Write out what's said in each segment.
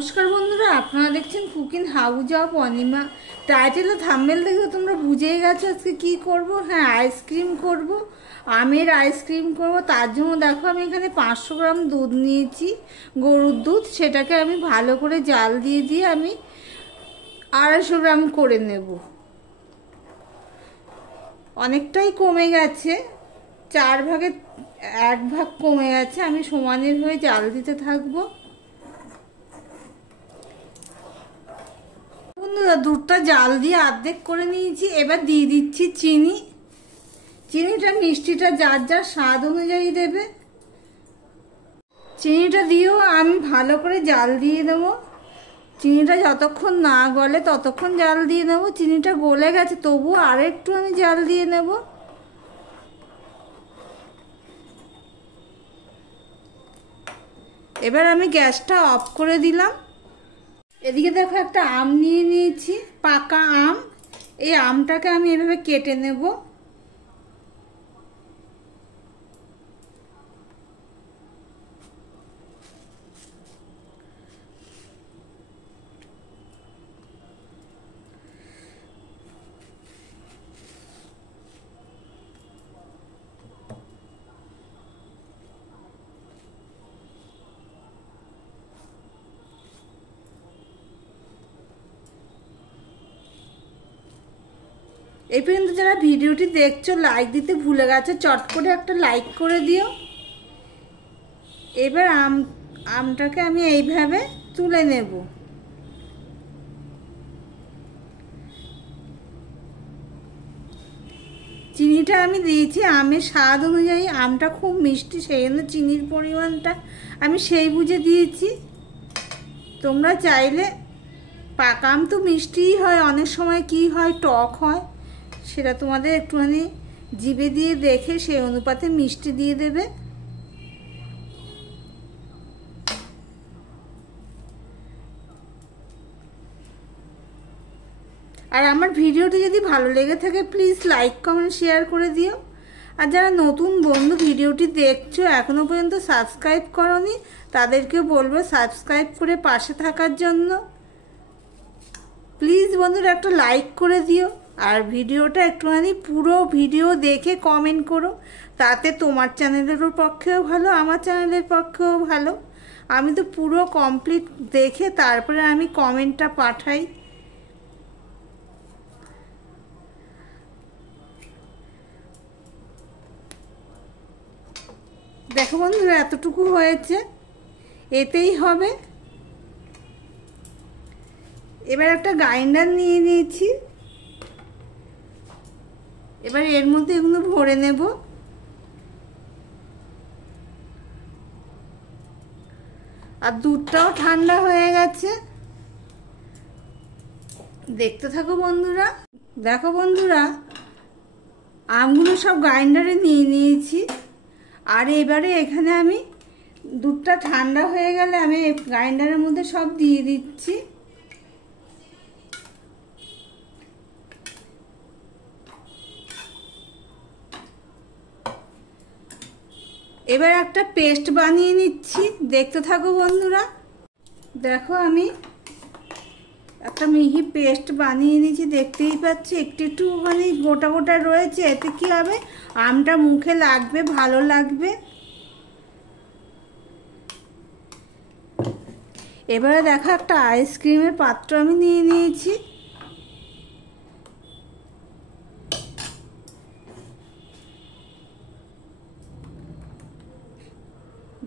নমস্কার বন্ধুরা, আপনারা দেখছেন cooking house of Anima. Title ও থাম্বনেল দেখে তোমরা বুঝেই গেছো আজকে কি করব। হ্যাঁ, আইসক্রিম করব, আমের আইসক্রিম করব। তার জন্য দেখো আমি এখানে 500 গ্রাম দুধ নিয়েছি, গরুর দুধ। সেটাকে আমি ভালো করে জাল দিয়ে দিয়ে আমি 250 গ্রাম করে নেব। অনেকটাই কমে গেছে, 4 ভাগের 1 ভাগ কমে গেছে। আমি সমানের হয়ে জাল দিতে থাকবো। বন্ধুরা, দুধটা জাল দিয়ে অর্ধেক করে নিয়েছি। এবার দিয়ে দিচ্ছি চিনি। চিনিটা মিষ্টিটা যার যার স্বাদ অনুযায়ী দেবে। চিনিটা দিয়েও আমি ভালো করে জাল দিয়ে দেবো। চিনিটা যতক্ষণ না গলে ততক্ষণ জাল দিয়ে নেবো। চিনিটা গলে গেছে, তবুও আরেকটু আমি জাল দিয়ে নেব। এবার আমি গ্যাসটা অফ করে দিলাম। এদিকে দেখো একটা আম নিয়ে নিয়েছি, পাকা আম। এই আমটাকে আমি এভাবে কেটে নেব। এই পর্যন্ত যারা ভিডিওটি দেখছো, লাইক দিতে ভুলে গেছো, চট করে একটা লাইক করে দিও। এবার আমটাকে আমি এইভাবে তুলে নেব। চিনিটা আমি দিয়েছি আমের স্বাদ অনুযায়ী। আমটা খুব মিষ্টি, সেই জন্য চিনির পরিমাণটা আমি সেই বুঝে দিয়েছি। তোমরা চাইলে, পাকা আম তো মিষ্টিই হয়, অনেক সময় কি হয় টক হয়, সেটা তোমাদের একটুখানি জিভে দিয়ে দেখে সেই অনুপাতে মিষ্টি দিয়ে দেবে। আর আমার ভিডিওটি যদি ভালো লেগে থাকে প্লিজ লাইক কমেন্ট শেয়ার করে দিও। আর যারা নতুন বন্ধু ভিডিওটি দেখছো এখনো পর্যন্ত সাবস্ক্রাইব করোনি, তাদেরকেও বলবো সাবস্ক্রাইব করে পাশে থাকার জন্য। প্লিজ বন্ধুরা একটা লাইক করে দিও। আর ভিডিওটা একটুখানি পুরো ভিডিও দেখে কমেন্ট করো, তাতে তোমার চ্যানেলেরও পক্ষেও ভালো, আমার চ্যানেলের পক্ষেও ভালো। আমি তো পুরো কমপ্লিট দেখে তারপরে আমি কমেন্টটা পাঠাই। দেখো বন্ধুরা, এতটুকু হয়েছে, এতেই হবে। এবার একটা গ্রাইন্ডার নিয়ে নিয়েছি। এবার এর মধ্যে এগুলো ভরে নেব। আর দুধটাও ঠান্ডা হয়ে গেছে। দেখতে থাকো বন্ধুরা। দেখো বন্ধুরা, আমগুলো সব গ্রাইন্ডারে নিয়ে নিয়েছি। আর এবারে এখানে আমি দুধটা ঠান্ডা হয়ে গেলে আমি গ্রাইন্ডারের মধ্যে সব দিয়ে দিচ্ছি। এবার একটা পেস্ট বানিয়ে নিচ্ছি, দেখতে থাকো বন্ধুরা। দেখো আমি একটা মিহি পেস্ট বানিয়ে নিয়েছি, দেখতেই পাচ্ছি। একটু একটু মানে গোটা গোটা রয়েছে, এতে কি হবে, আমটা মুখে লাগবে, ভালো লাগবে। এবারে দেখো একটা আইসক্রিমের পাত্র আমি নিয়ে নিয়েছি।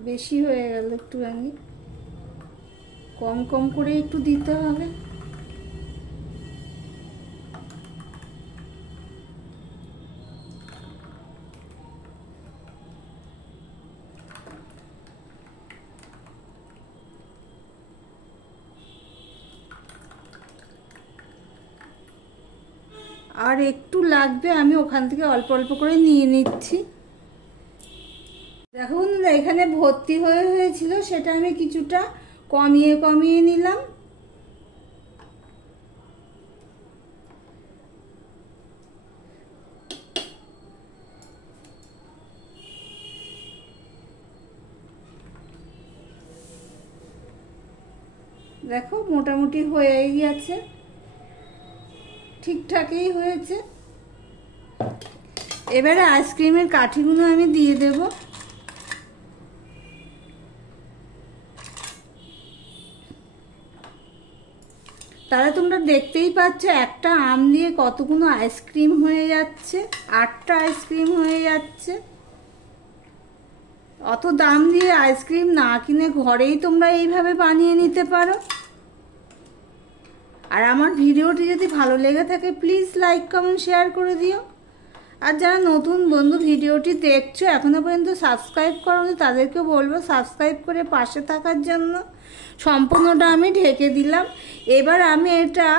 বেশি হয়ে গেল, একটুখানি কম কম করে একটু দিতে হবে। আর একটু লাগবে, আমি ওখান থেকে অল্প অল্প করে নিয়ে নিচ্ছি। দেখো বন্ধুরা, এখানে ভর্তি হয়েছিল, সেটা আমি কিছুটা কমিয়ে কমিয়ে নিলাম। দেখো মোটামুটি হয়েই গেছে, ঠিকঠাকই হয়েছে। এবারে আইসক্রিমের কাঠিগুলো আমি দিয়ে দেব। তাহলে তোমরা দেখতেই পাচ্ছ একটা আম দিয়ে কতগুলো আইসক্রিম হয়ে যাচ্ছে, 8টা আইসক্রিম হয়ে যাচ্ছে। অত দাম দিয়ে আইসক্রিম না কিনে ঘরেই তোমরা এইভাবে বানিয়ে নিতে পারো। আর আমার ভিডিওটি যদি ভালো লেগে থাকে প্লিজ লাইক কমেন্ট শেয়ার করে দিও। আর যারা নতুন বন্ধু ভিডিওটি দেখছো এখনো পর্যন্ত সাবস্ক্রাইব করোনি তাদেরকে বলবো সাবস্ক্রাইব করে পাশে থাকার জন্য। সম্পূর্ণটা আমি ঢেকে দিলাম। এবার আমি এটা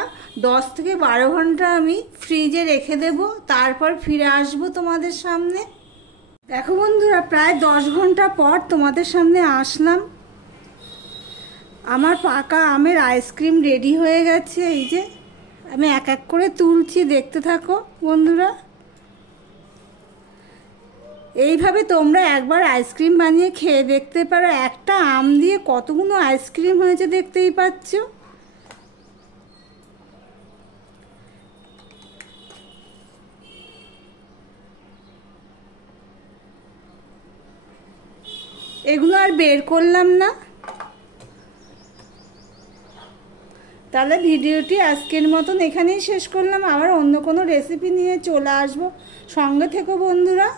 10 থেকে 12 ঘন্টা আমি ফ্রিজে রেখে দেব, তারপর ফিরে আসবো তোমাদের সামনে। দেখো বন্ধুরা, প্রায় 10 ঘন্টা পর তোমাদের সামনে আসলাম। আমার পাকা আমের আইসক্রিম রেডি হয়ে গেছে। এই যে আমি এক এক করে তুলছি, দেখতে থাকো বন্ধুরা। এইভাবে তোমরা একবার আইসক্রিম বানিয়ে খেয়ে দেখতে পারো। একটা আম দিয়ে কতগুলো আইসক্রিম হয়েছে দেখতেই পাচ্ছ। এগুলো আর বের করলাম না। তাহলে ভিডিওটি আজকের মতন এখানেই শেষ করলাম। আবার অন্য কোনো রেসিপি নিয়ে চলে আসবো, সঙ্গে থেকো বন্ধুরা।